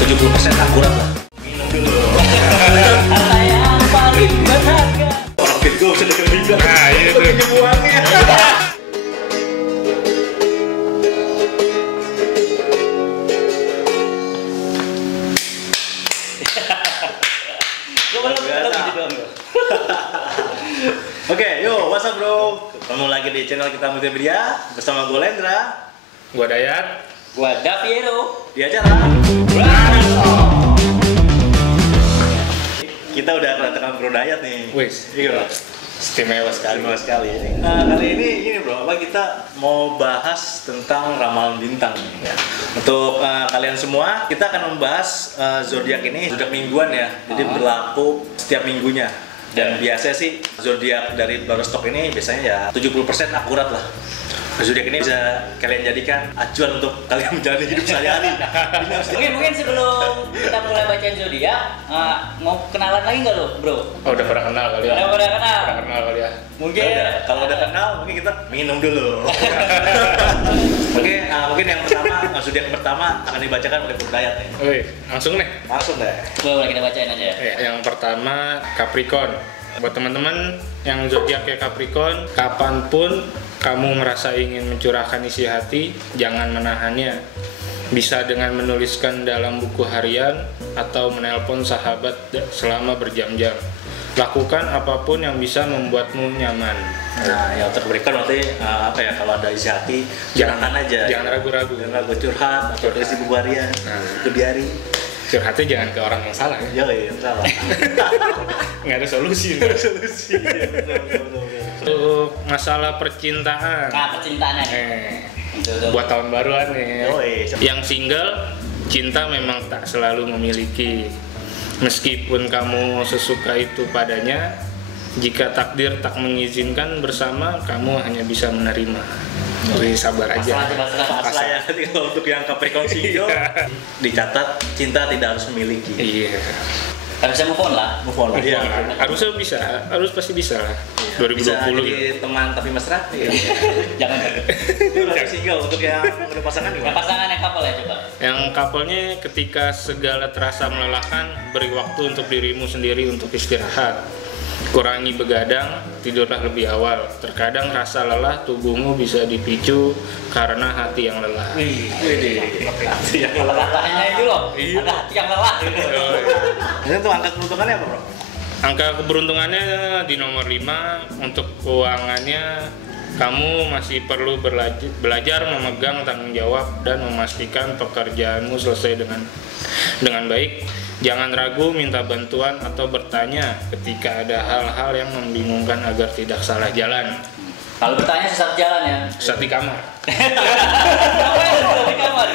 70% akurat lah. Minum dulu. Kata yang paling berharga. Orang fit gue bisa denger bibir. Nah, itu. Penyembuhannya. Oke, yuk, what's up bro? Ketemu lagi di channel kita Multimedia bersama gue Lendra, Gua Dayat. Gua Daviero. di acara kita udah kedatangan Bro Dayat nih. Wis, Iya, istimewa sekali. terima sekali. Kali ini gini bro, kita mau bahas tentang ramalan bintang ya. Untuk kalian semua, kita akan membahas zodiak ini zodiak mingguan ya. Jadi berlaku setiap minggunya. Dan biasanya sih zodiak dari Barostok ini biasanya ya 70% akurat lah. Zodiak ini bisa kalian jadikan acuan untuk kalian menjalani hidup sehari-hari. Mungkin sebelum kita mulai bacain zodiak, mau kenalan lagi nggak lo, bro? Oh, udah pernah kenal kali ya? Udah kenal. Pernah kenal kali ya? Mungkin Kalau udah kenal, mungkin kita minum dulu. Oke, mungkin yang pertama, zodiak pertama akan dibacakan oleh Bro Dayat nih. Wih, langsung nih. Langsung deh. boleh kita bacain aja ya. Yang pertama Capricorn. Buat teman-teman yang zodiaknya Capricorn, kapanpun kamu merasa ingin mencurahkan isi hati, jangan menahannya. Bisa dengan menuliskan dalam buku harian atau menelpon sahabat selama berjam-jam. Lakukan apapun yang bisa membuatmu nyaman. Nah, yang terberikan berarti apa ya, kalau ada isi hati, jangan aja. Jangan ragu-ragu. Jangan ragu curhat atau tulis di buku harian, ke diary. Curhatnya jangan ke orang yang salah ya. Ya, salah. Nggak ada solusi. Nggak ada solusi. Untuk masalah percintaan. Nah, percintaannya nih. Buat tahun baruan nih. Yang single, cinta memang tak selalu memiliki. Meskipun kamu sesuka itu padanya, jika takdir tak mengizinkan bersama, kamu hanya bisa menerima. Jadi sabar aja. Pasrah ya, kalau untuk yang Capricorn single dicatat cinta tidak harus memiliki. Iya. Kan bisa move on lah. Move on lah. Iya. Harusnya bisa, harus pasti bisa lah. Bisa 2020 jadi ya. teman tapi mesra. Iya. Jangan. Untuk single, untuk yang udah pasangan Yang gimana? pasangan yang couple ya coba. Yang couple-nya ketika segala terasa melelahkan, beri waktu untuk dirimu sendiri untuk istirahat. Kurangi begadang, tidurlah lebih awal. Terkadang rasa lelah tubuhmu bisa dipicu karena hati yang lelah. Hati yang lelah. Katanya itu loh. Iya. Ada hati yang lelah gitu. Ini tuh angka keberuntungannya apa bro? Angka keberuntungannya di nomor 5. Untuk keuangannya, kamu masih perlu belajar memegang tanggung jawab dan memastikan pekerjaanmu selesai dengan baik. Jangan ragu minta bantuan atau bertanya ketika ada hal-hal yang membingungkan agar tidak salah jalan. Kalau bertanya sesat jalan ya. Saat di kamar. Apa yang ada di kamar?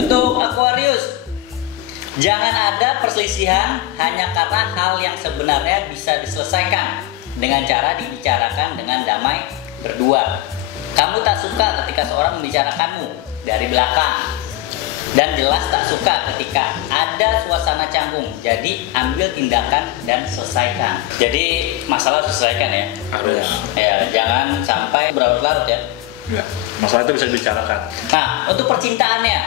Untuk Aquarius, jangan ada perselisihan hanya karena hal yang sebenarnya bisa diselesaikan dengan cara dibicarakan dengan damai berdua. Kamu tak suka ketika seorang membicarakanmu dari belakang, dan jelas tak suka ketika ada suasana canggung. Jadi ambil tindakan dan selesaikan. Jadi masalah selesaikan ya. Harus. Ya, jangan sampai berlarut-larut ya. Ya, masalah itu bisa dibicarakan. Nah, untuk percintaannya,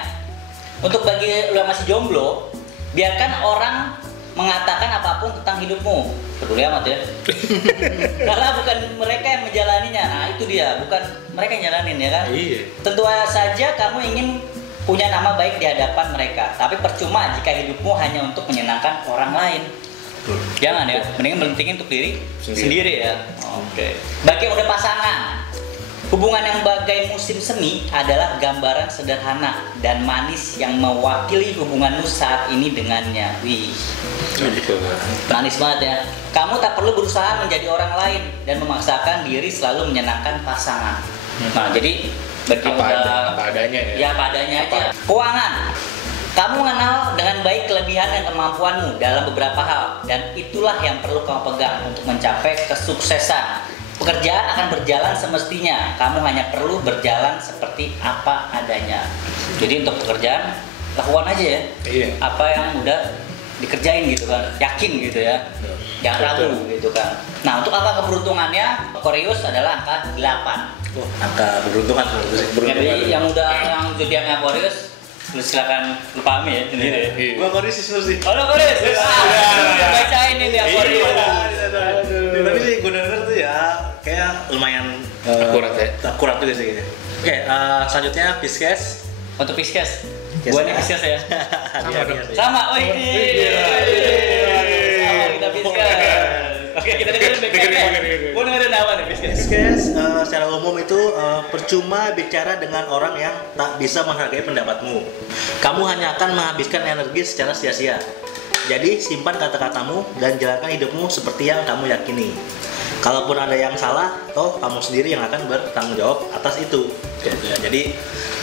untuk bagi lu yang masih jomblo, biarkan orang mengatakan apapun tentang hidupmu. Peduli amat ya. Karena bukan mereka yang menjalaninya. Nah, itu dia, bukan mereka yang jalanin ya kan. Iya. Tentu saja kamu ingin punya nama baik di hadapan mereka, tapi percuma jika hidupmu hanya untuk menyenangkan orang lain. Jangan ya, mendingan mentingin untuk diri sendiri ya. Oke. Bagi yang udah pasangan, hubungan yang bagai musim semi adalah gambaran sederhana dan manis yang mewakili hubunganmu saat ini dengannya. Wih, manis banget ya. Kamu tak perlu berusaha menjadi orang lain dan memaksakan diri selalu menyenangkan pasangan. Nah, jadi bagi yang Apa adanya ya. Ya, apa adanya aja. Keuangan. Kamu mengenal dengan baik kelebihan dan kemampuanmu dalam beberapa hal, dan itulah yang perlu kamu pegang untuk mencapai kesuksesan. Pekerjaan akan berjalan semestinya. Kamu hanya perlu berjalan seperti apa adanya. Jadi untuk pekerjaan lakukan aja ya. Iya. Apa yang udah dikerjain gitu kan. Yakin gitu ya. Jangan ragu gitu kan. Nah, untuk angka keberuntungannya, Aquarius adalah angka 8. Angka keberuntungan seperti itu sih. Jadi yang zodiaknya Aquarius Lu silakan lu pahami ya sendiri. Iya. Gua Koris sih. Oh, lu Koris. Udah bacain ini dia Koris. Tapi sih gue denger tuh ya kayak lumayan Akurat ya? Akurat juga sih kayaknya. Oke, selanjutnya Pisces. Untuk Pisces. Gua nih Pisces ya. Sama dong. Sama. Oh, ini. Sama kita Pisces. Oke, kita dengerin back-backnya. Gua dengerin apa nih Pisces? Pisces secara umum itu percuma bicara dengan orang yang tak bisa menghargai pendapatmu. Kamu hanya akan menghabiskan energi secara sia-sia. Jadi simpan kata-katamu dan jalankan hidupmu seperti yang kamu yakini. Kalaupun ada yang salah, toh kamu sendiri yang akan bertanggung jawab atas itu. Jadi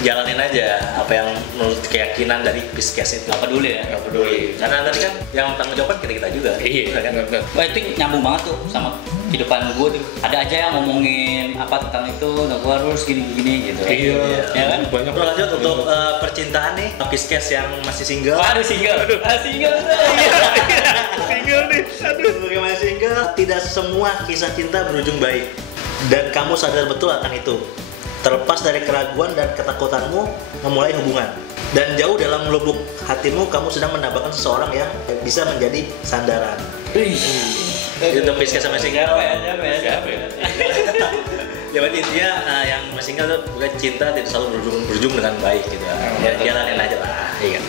jalanin aja apa yang menurut keyakinan dari Pisces itu. Gak peduli ya. Nggak peduli. Karena tadi kan yang tanggung jawab kan kita juga. Iya kan? benar. Wah, itu nyambung banget tuh sama kehidupan gue tuh. Ada aja yang ngomongin apa tentang itu, nah gue harus gini-gini gitu. Iya. Ya kan? Banyak. Terus lanjut untuk percintaan nih, Pisces yang masih single. Waduh, single. Single tuh. Single nih, aduh. Bagaimana single? Tidak semua kisah cinta berujung baik, dan kamu sadar betul akan itu. Terlepas dari keraguan dan ketakutanmu memulai hubungan, dan jauh dalam lubuk hatimu kamu sedang menambahkan seseorang yang bisa menjadi sandaran. Itu Pisces sama single. Siapa ya? Ya berarti intinya yang masih single tuh bukan cinta tidak selalu berujung dengan baik gitu. Ya jalanin aja lah. Iya.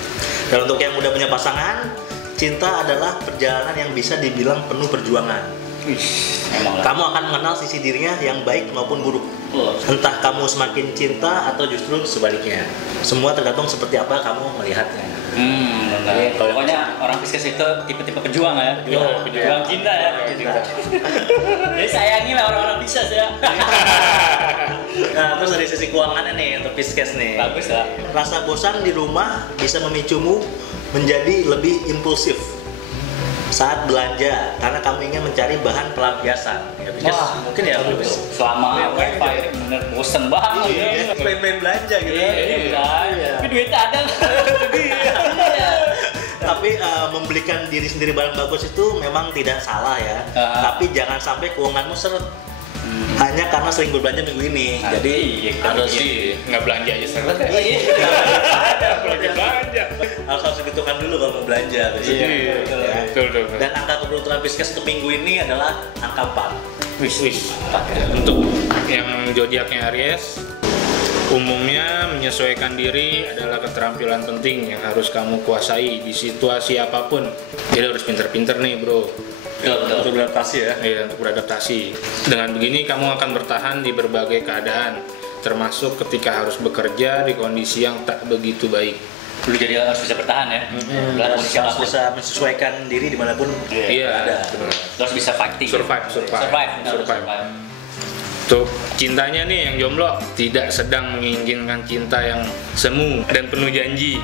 Dan untuk yang udah punya pasangan, cinta adalah perjalanan yang bisa dibilang penuh perjuangan. Kamu akan mengenal sisi dirinya yang baik maupun buruk. Entah kamu semakin cinta atau justru sebaliknya. Semua tergantung seperti apa kamu melihatnya. Benar. Pokoknya orang Pisces itu tipe-tipe pejuang ya. Pejuang cinta ya. Jadi sayangilah orang-orang Pisces ya. Nah, terus dari sisi keuangannya nih untuk Pisces nih. Bagus lah. Rasa bosan di rumah bisa memicumu menjadi lebih impulsif saat belanja karena kamu ingin mencari bahan pelampiasan. Ya, Wah, mungkin ya selama wifi ini bener bosen banget ya. Pengen belanja gitu. Iya. Tapi duitnya ada. Tapi membelikan diri sendiri barang bagus itu memang tidak salah ya. Tapi jangan sampai keuanganmu seret. Hanya karena sering berbelanja minggu ini. Jadi harus nggak belanja aja seret. Belanja. Harus hitungkan dulu kalau mau belanja. Betul. Dan angka keberuntungan Pisces untuk minggu ini adalah angka 4. Wis. Untuk yang zodiaknya Aries, umumnya menyesuaikan diri adalah keterampilan penting yang harus kamu kuasai di situasi apapun. Jadi harus pinter-pinter nih bro. Untuk beradaptasi ya. Iya, untuk beradaptasi. Dengan begini kamu akan bertahan di berbagai keadaan, termasuk ketika harus bekerja di kondisi yang tak begitu baik. Lu jadi harus bisa bertahan ya. Harus bisa menyesuaikan diri dimanapun ada. Terus bisa fighting. Survive. Untuk cintanya nih yang jomblo tidak sedang menginginkan cinta yang semu dan penuh janji.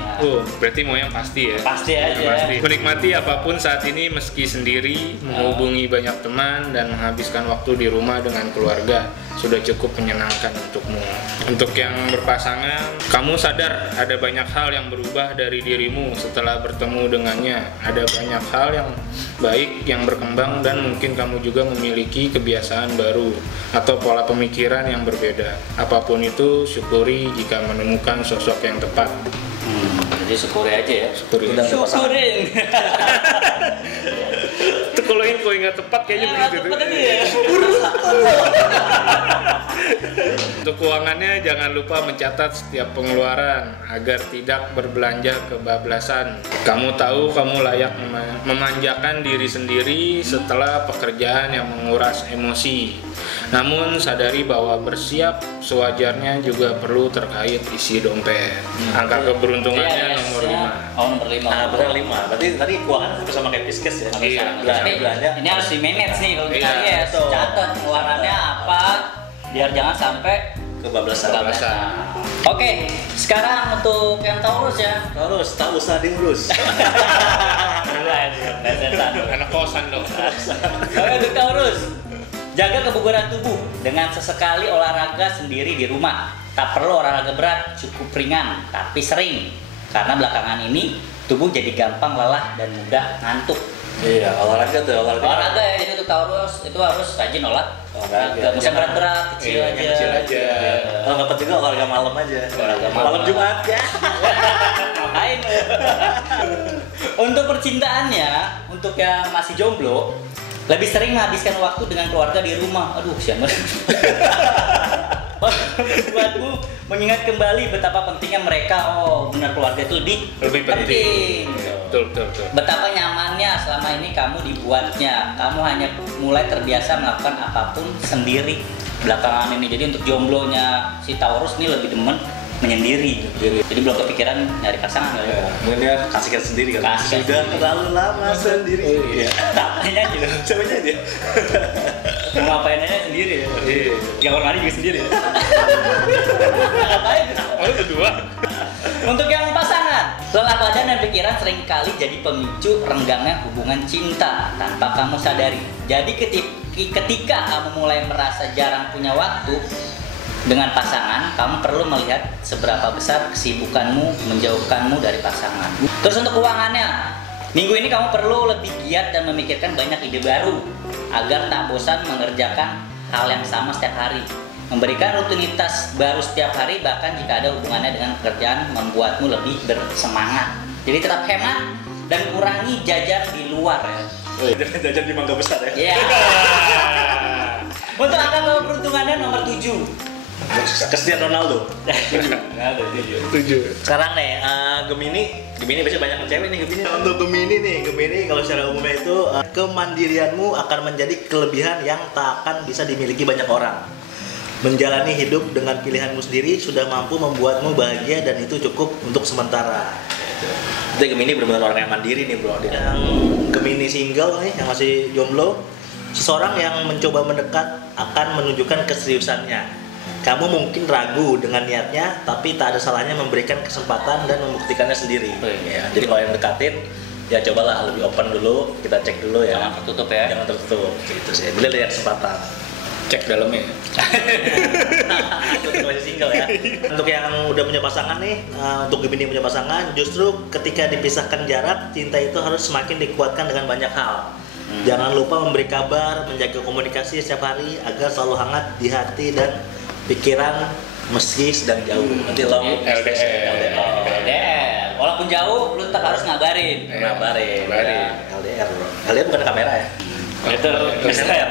Berarti mau yang pasti ya. Pasti aja. Pasti. Menikmati apapun saat ini meski sendiri, menghubungi banyak teman dan menghabiskan waktu di rumah dengan keluarga sudah cukup menyenangkan untukmu. Untuk yang berpasangan, kamu sadar ada banyak hal yang berubah dari dirimu setelah bertemu dengannya. Ada banyak hal yang baik yang berkembang dan mungkin kamu juga memiliki kebiasaan baru atau pola pemikiran yang berbeda. Apapun itu, syukuri jika menemukan sosok yang tepat. Jadi syukuri aja ya. Syukurin. Itu kalau info nggak tepat kayaknya begitu. Untuk keuangannya jangan lupa mencatat setiap pengeluaran agar tidak berbelanja kebablasan. Kamu tahu kamu layak memanjakan diri sendiri setelah pekerjaan yang menguras emosi. Namun sadari bahwa bersiap sewajarnya juga perlu terkait isi dompet. Angka keberuntungannya nomor 5. Oh, nomor 5. Nah, benar 5. Berarti tadi keuangan sama kayak Pisces ya. Iya. Belanja. Ini harus di manage nih kalau kita lihat. Catat pengeluarannya apa biar jangan sampai Kebablasan. Oke, sekarang untuk yang Taurus ya. Taurus, tak usah diurus. Anak kosan dong. Oke, untuk Taurus, jaga kebugaran tubuh dengan sesekali olahraga sendiri di rumah. Tak perlu olahraga berat, cukup ringan, tapi sering. Karena belakangan ini tubuh jadi gampang lelah dan mudah ngantuk. Iya, olahraga tuh, Olahraga ya, jadi untuk Taurus itu harus rajin Olahraga. nggak bisa berat-berat, kecil aja. Kecil aja. Kalau nggak penting olahraga malam aja. Olahraga Malam Jumat ya. Ngapain lu? Untuk percintaannya, untuk yang masih jomblo, lebih sering menghabiskan waktu dengan keluarga di rumah. Aduh, siapa? Buatmu mengingat kembali betapa pentingnya mereka. Oh, benar, keluarga itu lebih penting. Betul. Betapa nyamannya selama ini kamu dibuatnya. Kamu hanya mulai terbiasa melakukan apapun sendiri belakangan ini. Jadi untuk jomblonya si Taurus ini lebih demen menyendiri. Jadi belum kepikiran nyari pasangan kali ya. Mungkin dia kasihkan sendiri kan. Kasihkan Sudah sendiri. terlalu lama sendiri. Iya. Ngapain aja? Coba aja. Mau ngapain aja sendiri ya? Iya. Kamar mandi juga sendiri ya? Ngapain? Oh, berdua. Untuk yang pasangan, lelah badan dan pikiran seringkali jadi pemicu renggangnya hubungan cinta tanpa kamu sadari. Jadi ketika kamu mulai merasa jarang punya waktu dengan pasangan, kamu perlu melihat seberapa besar kesibukanmu menjauhkanmu dari pasangan. Terus untuk keuangannya, minggu ini kamu perlu lebih giat dan memikirkan banyak ide baru agar tak bosan mengerjakan hal yang sama setiap hari. Memberikan rutinitas baru setiap hari, bahkan jika ada hubungannya dengan pekerjaan, membuatmu lebih bersemangat. Jadi tetap hemat dan kurangi jajan di luar ya. Jajan di Mangga Besar ya. Iya. Untuk angka keberuntungannya nomor 7. Cristiano Ronaldo. 7. Sekarang nih, Gemini biasanya banyak cewek nih Gemini. Untuk Gemini kalau secara umumnya itu kemandirianmu akan menjadi kelebihan yang tak akan bisa dimiliki banyak orang. Menjalani hidup dengan pilihanmu sendiri sudah mampu membuatmu bahagia dan itu cukup untuk sementara. Jadi Gemini benar-benar orang yang mandiri nih bro. Yang Gemini single nih, yang masih jomblo, seseorang yang mencoba mendekat akan menunjukkan keseriusannya. Kamu mungkin ragu dengan niatnya, tapi tak ada salahnya memberikan kesempatan dan membuktikannya sendiri. Ya, jadi kalau yang dekatin, ya cobalah lebih open dulu, kita cek dulu ya. Jangan tertutup ya. Jangan tertutup, gitu sih. Bila lihat kesempatan. Cek dalamnya. Untuk masih single ya. Untuk yang udah punya pasangan nih, untuk Gemini punya pasangan, justru ketika dipisahkan jarak, cinta itu harus semakin dikuatkan dengan banyak hal. Jangan lupa memberi kabar, menjaga komunikasi setiap hari agar selalu hangat di hati dan pikiran meski sedang jauh. Nanti long LDR. LDR. Walaupun jauh, lu tetap harus ngabarin. Ngabarin. Ngabarin. LDR bro. LDR bukan kamera ya. Itu SLR.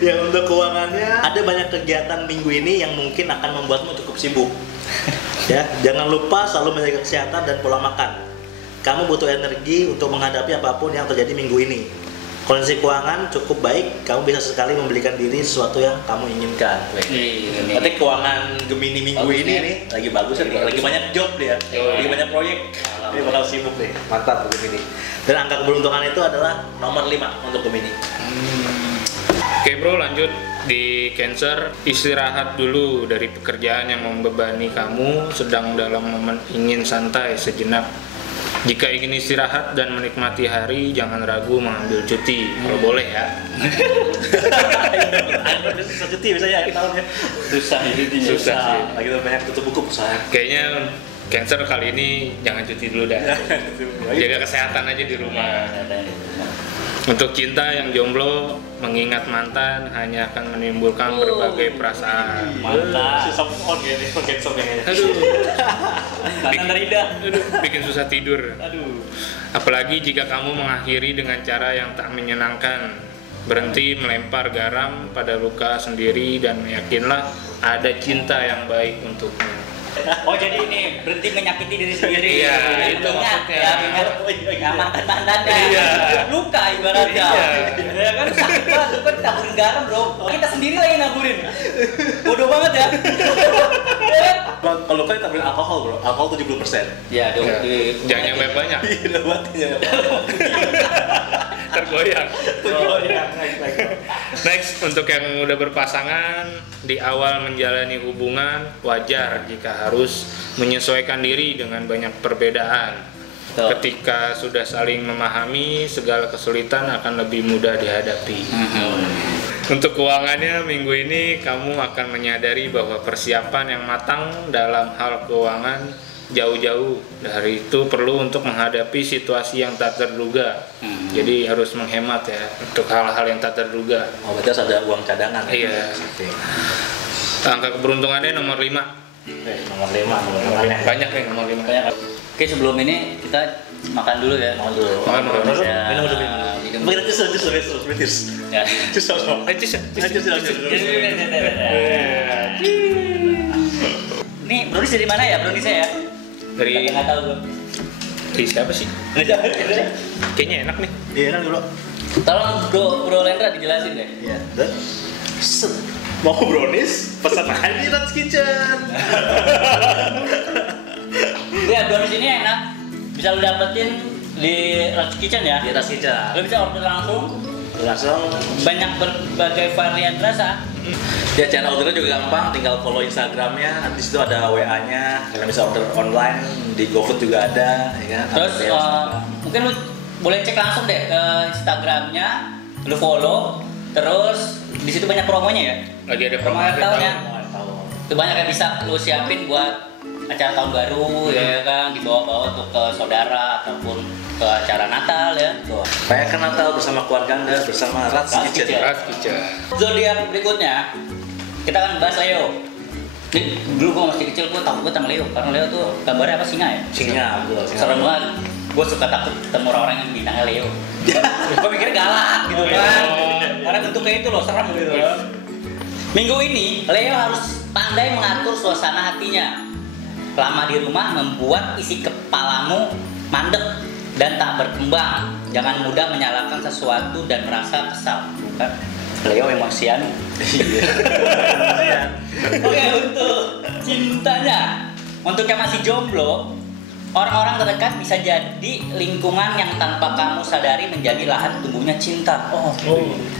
Ya untuk keuangannya ada banyak kegiatan minggu ini yang mungkin akan membuatmu cukup sibuk. Ya, jangan lupa selalu menjaga kesehatan dan pola makan. Kamu butuh energi untuk menghadapi apapun yang terjadi minggu ini. Kondisi keuangan cukup baik, kamu bisa sekali membelikan diri sesuatu yang kamu inginkan. Berarti keuangan Gemini minggu Bagus ini ya. nih lagi bagus nih, lagi banyak job dia, lagi banyak proyek, dia bakal sibuk nih. Mantap Gemini. Dan angka keberuntungan itu adalah nomor 5 untuk Gemini. Oke bro, lanjut di Cancer. Istirahat dulu dari pekerjaan yang membebani kamu, sedang dalam momen ingin santai sejenak. Jika ingin istirahat dan menikmati hari, jangan ragu mengambil cuti, kalau boleh ya. Ada susah cuti biasanya tahunnya. susah jadinya. Susah sih. Lagi banyak tutup buku perusahaan. Kayaknya Cancer kali ini jangan cuti dulu dah. Jaga kesehatan aja di rumah. Untuk cinta yang jomblo, mengingat mantan hanya akan menimbulkan berbagai perasaan. Mantap. Susah move on ya nih, Cancer kayaknya. Aduh, Mantan terindah. bikin susah tidur. Aduh. Apalagi jika kamu mengakhiri dengan cara yang tak menyenangkan. Berhenti melempar garam pada luka sendiri dan yakinlah ada cinta yang baik untukmu. Oh jadi ini berhenti menyakiti diri sendiri. Iya, itu Ingat, maksudnya. ya, ingat ya, mantan-mantannya. Iya. Luka ibaratnya. Iya. Ya kan sakit banget, lu kan taburin garam bro. Kita sendiri lagi naburin. Bodoh banget ya. Ya kan? Kalau kan tampil alkohol bro, alkohol 70%. Ya, Ya, jangan yang banyak, Iya, buatnya. tergoyang. Tergoyang. Next, untuk yang udah berpasangan, di awal menjalani hubungan, wajar jika harus menyesuaikan diri dengan banyak perbedaan. Betul. Ketika sudah saling memahami, segala kesulitan akan lebih mudah dihadapi. Untuk keuangannya, minggu ini kamu akan menyadari bahwa persiapan yang matang dalam hal keuangan jauh-jauh dari itu perlu untuk menghadapi situasi yang tak terduga. Jadi harus menghemat ya untuk hal-hal yang tak terduga. Oh, berarti harus ada uang cadangan. Iya. Oke. Angka keberuntungannya nomor 5. Nomor 5. Banyak nih nomor 5. Oke, sebelum ini kita makan dulu ya. Makan dulu. Makan dulu. Ya, Minum dulu. minum. Bagi terus. Ya. Ini brownies dari mana ya browniesnya ya? Dari Nggak tahu gue. dari siapa sih? Kayaknya enak nih. Iya kan dulu. Tolong bro Lendra dijelasin deh. Iya. Dan mau brownies pesan aja di Rats Kitchen. Ya brownies ini enak. Bisa lu dapetin di Rats Kitchen ya. Di Rats Kitchen. Lu bisa order langsung. Langsung Banyak berbagai varian rasa. ya, channel ordernya juga gampang, tinggal follow Instagramnya, di situ ada WA-nya, kalian bisa order online, di GoFood juga ada, ya kan? Terus mungkin lu boleh cek langsung deh ke Instagramnya, lu follow, terus di situ banyak promonya ya. Lagi ada Promo akhir tahun ya. Tahu. Itu banyak yang bisa lu siapin buat acara tahun baru ya kan, dibawa-bawa untuk ke saudara ataupun ke acara Natal ya. Tuh. Rayakan Natal bersama keluarga Anda, bersama Rats Rats Kitchen. Kitchen. Rats Kitchen. Zodiak berikutnya kita akan bahas Leo. Ini dulu gua masih kecil gua takut sama Leo karena Leo tuh gambarnya apa singa ya? Singa, betul. Serem banget. Gue suka takut ketemu orang-orang yang bintangnya Leo. Gue mikir galak gitu kan. Karena bentuknya itu loh serem gitu. Minggu ini Leo harus pandai mengatur suasana hatinya. Lama di rumah membuat isi kepalamu mandek dan tak berkembang. Jangan mudah menyalahkan sesuatu dan merasa kesal. Bukan? Leo emosian. Oke, untuk cintanya, untuk yang masih jomblo, orang-orang terdekat bisa jadi lingkungan yang tanpa kamu sadari menjadi lahan tumbuhnya cinta.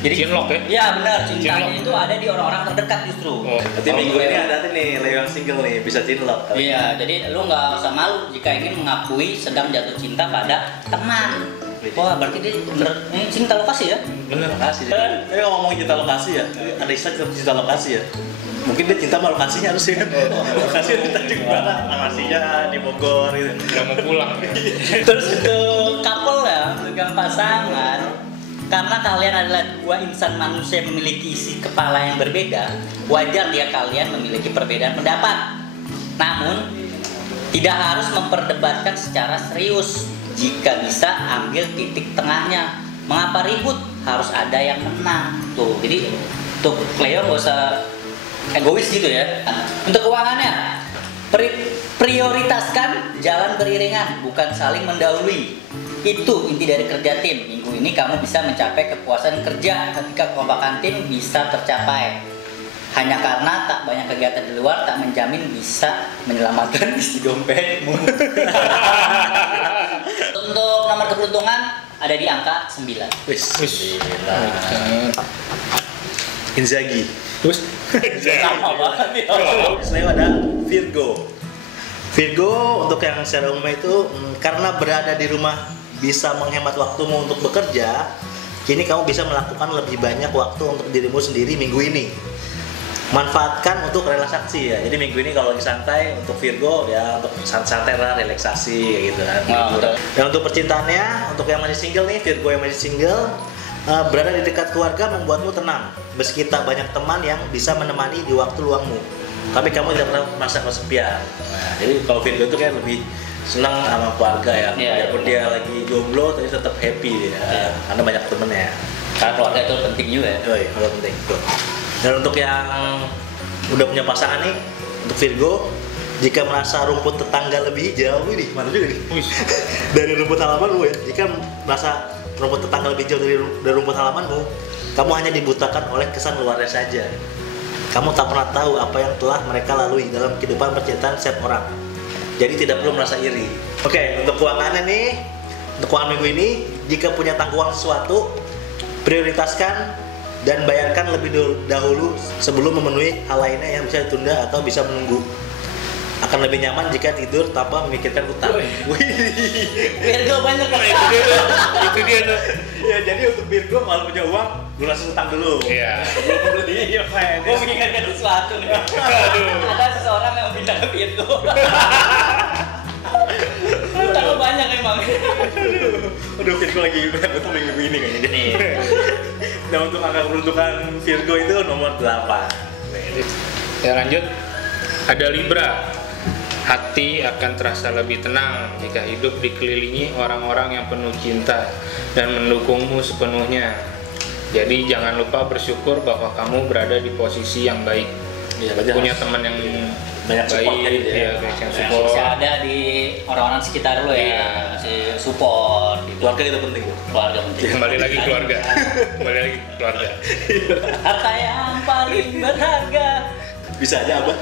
Jadi Cinlok ya? Iya benar, cintanya Cinlok. itu ada di orang-orang terdekat justru. Berarti minggu ini ada nih Leo yang single nih, bisa cinlok. Iya, jadi lu nggak usah malu jika ingin mengakui sedang jatuh cinta pada teman. Wah, berarti dia bener ini cinta lokasi ya? Bener, lokasi. Tapi ngomongin cinta lokasi ya, ada istilah cinta lokasi ya. Mungkin dia cinta sama lokasinya harus ya. Lokasi kita di mana? Lokasinya di Bogor gitu. Udah mau pulang. Terus untuk couple ya, untuk pasangan, karena kalian adalah dua insan manusia yang memiliki isi kepala yang berbeda, wajar dia kalian memiliki perbedaan pendapat. Namun, tidak harus memperdebatkan secara serius. Jika bisa, ambil titik tengahnya. Mengapa ribut? Harus ada yang menang. Tuh, jadi untuk Leo nggak usah egois gitu ya. Untuk keuangannya, prioritaskan jalan beriringan, bukan saling mendahului. Itu inti dari kerja tim. Minggu ini kamu bisa mencapai kepuasan kerja ketika kekompakan tim bisa tercapai. Hanya karena tak banyak kegiatan di luar tak menjamin bisa menyelamatkan isi dompetmu. Untuk nomor keberuntungan ada di angka 9. Wis. Gila. Inzaghi. Terus Sama banget ya. Leo ada Virgo. Virgo untuk yang secara umum itu karena berada di rumah bisa menghemat waktumu untuk bekerja. Kini kamu bisa melakukan lebih banyak waktu untuk dirimu sendiri minggu ini. Manfaatkan untuk relaksasi ya. Jadi minggu ini kalau lagi santai untuk Virgo ya untuk santai lah, relaksasi gitu kan. Betul. Dan untuk percintaannya, untuk yang masih single nih, Virgo yang masih single, berada di dekat keluarga membuatmu tenang. Meski tak banyak teman yang bisa menemani di waktu luangmu, tapi kamu tidak pernah merasa kesepian. Nah, jadi kalau Virgo itu kan lebih senang sama keluarga ya. Iya, Walaupun dia lagi jomblo, tapi tetap happy ya. Karena banyak temennya. Karena keluarga itu penting juga ya. Oh iya, penting. Tuh. Dan untuk yang udah punya pasangan nih, untuk Virgo, jika merasa rumput tetangga lebih hijau, wih mana juga nih, dari rumput halamanmu ya. Jika merasa rumput tetangga lebih jauh dari rumput halamanmu, kamu hanya dibutakan oleh kesan luarnya saja. Kamu tak pernah tahu apa yang telah mereka lalui dalam kehidupan percintaan setiap orang. Jadi tidak perlu merasa iri. Oke, untuk keuangannya nih, untuk keuangan minggu ini, jika punya tanggungan sesuatu, prioritaskan dan bayarkan lebih dahulu sebelum memenuhi hal lainnya yang bisa ditunda atau bisa menunggu. Akan lebih nyaman jika tidur tanpa memikirkan utang. Virgo banyak kan? itu dia tuh. Ya jadi untuk Virgo kalau punya uang, lunasin utang dulu. Iya. Sebelum beli iya men. Gue mengingatkan sesuatu nih. Aduh. Ada seseorang yang bintang Virgo. Kalau banyak emang. Udah Virgo lagi banyak betul minggu ini kayaknya. Nih. Nah untuk angka keberuntungan Virgo itu nomor 8. Ya lanjut. Ada Libra. Hati akan terasa lebih tenang jika hidup dikelilingi orang-orang yang penuh cinta dan mendukungmu sepenuhnya. Jadi jangan lupa bersyukur bahwa kamu berada di posisi yang baik. Iya, Punya teman yang banyak support baik, gitu ya. ya, banyak yang support. Masih ada di orang-orang sekitar lo ya, Iya. masih support. Gitu. Keluarga itu penting tuh. Keluarga penting. Kembali lagi keluarga. Kembali lagi keluarga. Harta yang paling berharga. Bisa aja abah.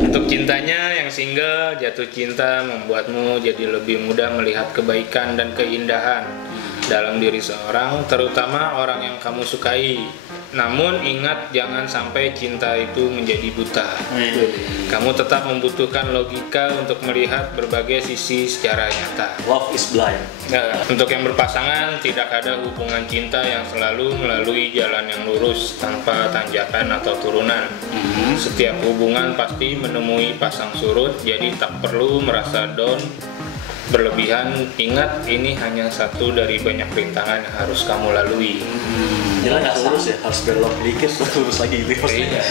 Untuk cintanya yang single, jatuh cinta membuatmu jadi lebih mudah melihat kebaikan dan keindahan dalam diri seorang, terutama orang yang kamu sukai. Namun ingat, jangan sampai cinta itu menjadi buta. Kamu tetap membutuhkan logika untuk melihat berbagai sisi secara nyata. Love is blind. Nah, untuk yang berpasangan, tidak ada hubungan cinta yang selalu melalui jalan yang lurus tanpa tanjakan atau turunan. Setiap hubungan pasti menemui pasang surut, jadi tak perlu merasa down berlebihan. Ingat, ini hanya satu dari banyak rintangan yang harus kamu lalui. Jalan nggak lurus ya, harus belok dikit terus lurus lagi gitu. Iya.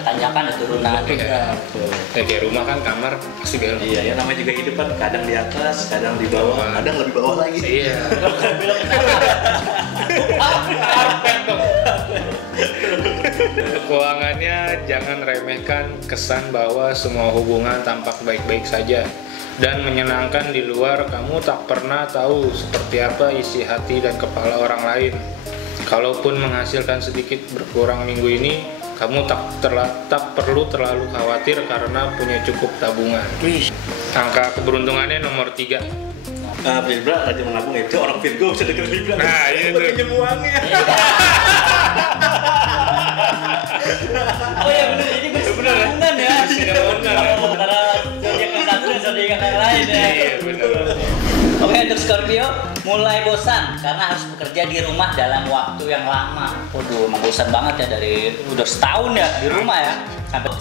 Tanjakan ada turunan. Iya. Ya, kayak rumah kan kamar pasti belok. Iya, ya namanya juga hidup kan, kadang di atas, kadang di bawah, kadang lebih bawah lagi. Iya. Untuk keuangannya, jangan remehkan kesan bahwa semua hubungan tampak baik-baik saja dan menyenangkan di luar. Kamu tak pernah tahu seperti apa isi hati dan kepala orang lain. Kalaupun menghasilkan sedikit berkurang minggu ini, kamu tak perlu terlalu khawatir karena punya cukup tabungan. Angka keberuntungannya nomor 3. Libra rajin menabung ya, itu orang Virgo bisa deket Libra. Nah, itu. Pinjam uangnya. Oh ya benar, ini berkesinambungan ya. Antara zodiak yang satu dan zodiak yang lain ya. Iya, benar. Oke, untuk Scorpio, mulai bosan karena harus bekerja di rumah dalam waktu yang lama. Waduh, emang bosan banget ya, dari udah setahun ya di rumah ya.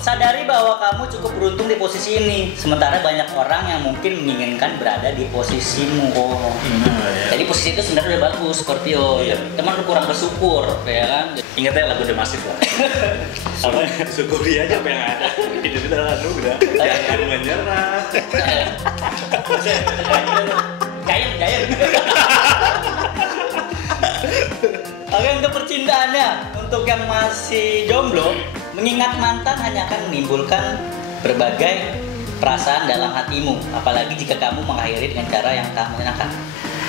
Sadari bahwa kamu cukup beruntung di posisi ini, sementara banyak orang yang mungkin menginginkan berada di posisimu. Jadi posisi itu sebenarnya udah bagus, Scorpio. Iya. Teman lu kurang bersyukur, ya kan? Ingat ya lagu The Massive lah. Apa? Syukuri aja apa yang ada. Hidup kita anugerah. Jangan menyerah. Giant. Oke, untuk percintaannya, untuk yang masih jomblo, mengingat mantan hanya akan menimbulkan berbagai perasaan dalam hatimu, apalagi jika kamu mengakhiri dengan cara yang tak menyenangkan.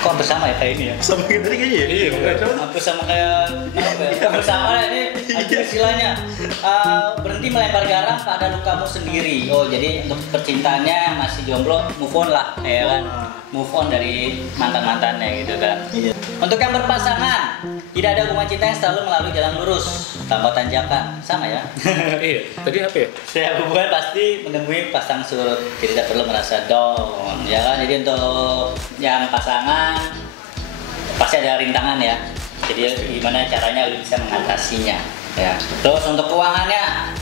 Kok hampir sama ya kayak ini ya? Sama kayak tadi kayaknya ya? Iya, bener. Hampir sama kayak apa ya? Hampir sama lah ini ada istilahnya. Berhenti melempar garam pada lukamu sendiri. Oh, jadi untuk percintaannya yang masih jomblo, move on lah, ya kan? Move on dari mantan-mantannya gitu kan. Iya. Untuk yang berpasangan, tidak ada hubungan cinta yang selalu melalui jalan lurus tanpa tanjakan. Sama ya. Iya, tadi apa ya? Setiap hubungan pasti menemui pasang surut, tidak perlu merasa down, ya kan? Jadi untuk yang pasangan pasti ada rintangan ya. Jadi gimana caranya lu bisa mengatasinya, ya. Terus untuk keuangannya,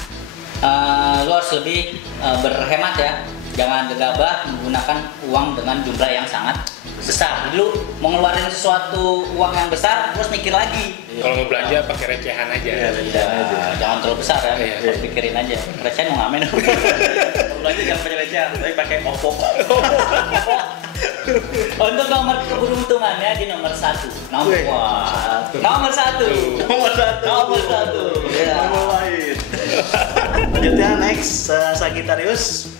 lu harus lebih berhemat ya. Jangan gegabah menggunakan uang dengan jumlah yang sangat besar. Jadi lu mau ngeluarin sesuatu uang yang besar, terus mikir lagi. Kalau mau belanja pakai recehan aja. Iya, Jangan terlalu besar ya, Iya. harus pikirin aja. Recehan mau ngamen. Belanja jangan pakai recehan, tapi pakai Oppo. Untuk nomor keberuntungannya di nomor 1. Nomor satu. Nomor satu. Nomor satu. Ya. Nomor lain. Lanjutnya next, Sagittarius.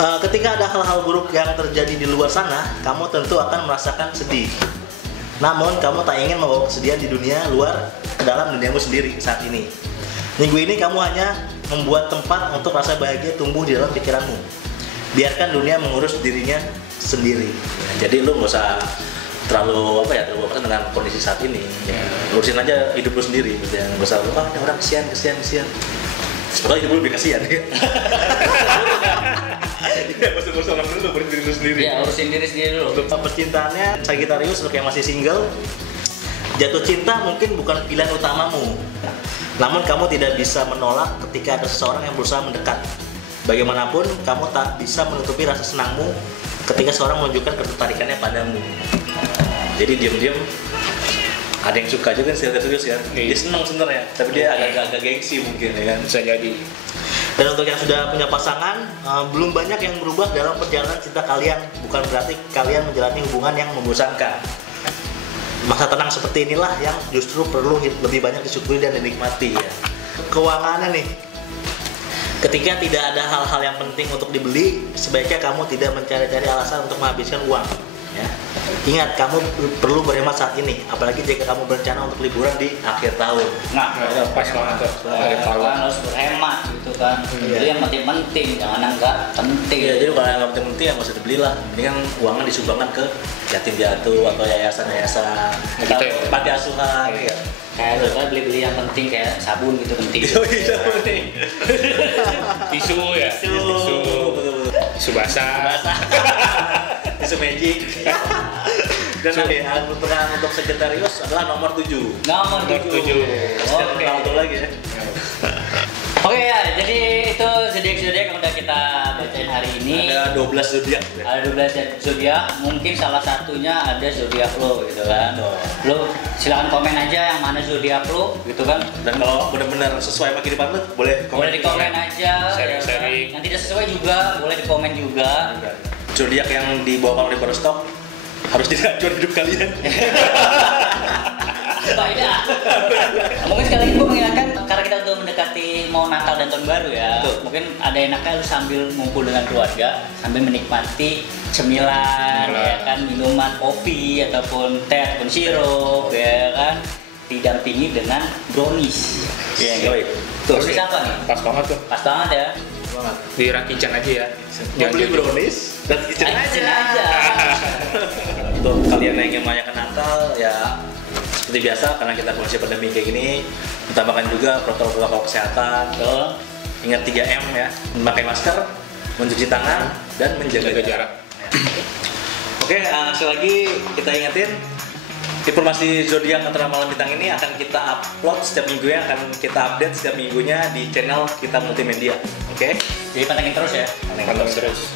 Ketika ada hal-hal buruk yang terjadi di luar sana, kamu tentu akan merasakan sedih. Namun, kamu tak ingin membawa kesedihan di dunia luar ke dalam duniamu sendiri saat ini. Minggu ini kamu hanya membuat tempat untuk rasa bahagia tumbuh di dalam pikiranmu. Biarkan dunia mengurus dirinya sendiri. Jadi lu nggak usah terlalu terlalu apa dengan kondisi saat ini. Ya, urusin aja hidup lu sendiri. Gitu ya. Nggak usah lu ada orang kesian. Sebenarnya hidup lu lebih kesian. Iya, masuk orang dulu, urusin diri lu sendiri. Ya, urusin diri sendiri dulu. Untuk percintaannya, Sagittarius untuk yang masih single, jatuh cinta mungkin bukan pilihan utamamu. Namun kamu tidak bisa menolak ketika ada seseorang yang berusaha mendekat. bagaimanapun kamu tak bisa menutupi rasa senangmu ketika seorang menunjukkan ketertarikannya padamu. Jadi diam-diam ada yang suka juga sih, serius ya. Dia senang sebenarnya, tapi dia agak gengsi mungkin ya kan. Bisa jadi. Dan untuk yang sudah punya pasangan, belum banyak yang berubah dalam perjalanan cinta kalian. Bukan berarti kalian menjalani hubungan yang membosankan. Masa tenang seperti inilah yang justru perlu lebih banyak disyukuri dan dinikmati ya. Keuangannya nih, ketika tidak ada hal-hal yang penting untuk dibeli, sebaiknya kamu tidak mencari-cari alasan untuk menghabiskan uang ya. Ingat, kamu perlu berhemat saat ini, apalagi jika kamu berencana untuk liburan di akhir tahun. Nah, Pas banget tuh. kan harus berhemat gitu kan. Jadi yang penting-penting, jangan yang nggak penting. Iya, jadi kalau yang nggak penting-penting ya nggak usah dibelilah. Mendingan uangnya disumbangkan ke yatim piatu atau yayasan-yayasan, Gitu ya. panti asuhan. Iya. Kayak lu kan beli-beli yang penting kayak sabun gitu penting. Iya, penting. Tisu ya. Betul-betul. Tisu basah. Tisu magic. Dan untuk Sagittarius adalah nomor 7. Nomor 7. Oke. Tahu lagi ya. Oke ya, jadi itu zodiak-zodiak yang udah kita bacain hari ini. Ada 12 zodiak. Ada 12 zodiak, mungkin salah satunya ada zodiak lo gitu kan. Lo silakan komen aja yang mana zodiak lo gitu kan. Dan kalau benar-benar sesuai sama kehidupan lu, boleh Boleh di komen aja. Sharing-sharing. Ya kan? Yang tidak sesuai juga boleh di komen juga. Zodiak yang dibawa oleh Barostok harus dihancur hidup kalian. Beda. Mungkin sekali lagi gue mengingatkan karena kita udah mendekati mau Natal dan Tahun Baru ya. Betul. Mungkin ada enaknya lu sambil ngumpul dengan keluarga, sambil menikmati cemilan, ya kan, minuman kopi ataupun teh ataupun sirup, ya kan, didampingi dengan brownies. Iya, Brownies apa nih? Pas banget tuh. Pas banget ya. Di Rakican aja ya. Mau beli brownies dan kitchen aja. Untuk kalian yang ingin merayakan Natal ya seperti biasa, karena kita kondisi pandemi kayak gini, utamakan juga protokol kesehatan. Betul. Ingat 3M ya, memakai masker, mencuci tangan, dan menjaga jarak. Oke, sekali lagi kita ingetin, informasi zodiak antara malam bintang ini akan kita upload setiap minggunya, akan kita update setiap minggunya di channel kita multimedia. Oke? Jadi pantengin terus ya. Pantau terus.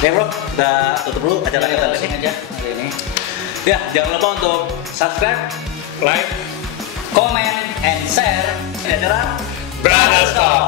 Oke bro, kita tutup dulu acara kita Closing ini. aja hari ini. Ya, jangan lupa untuk subscribe, Like. Comment and share. dan Brother Talk.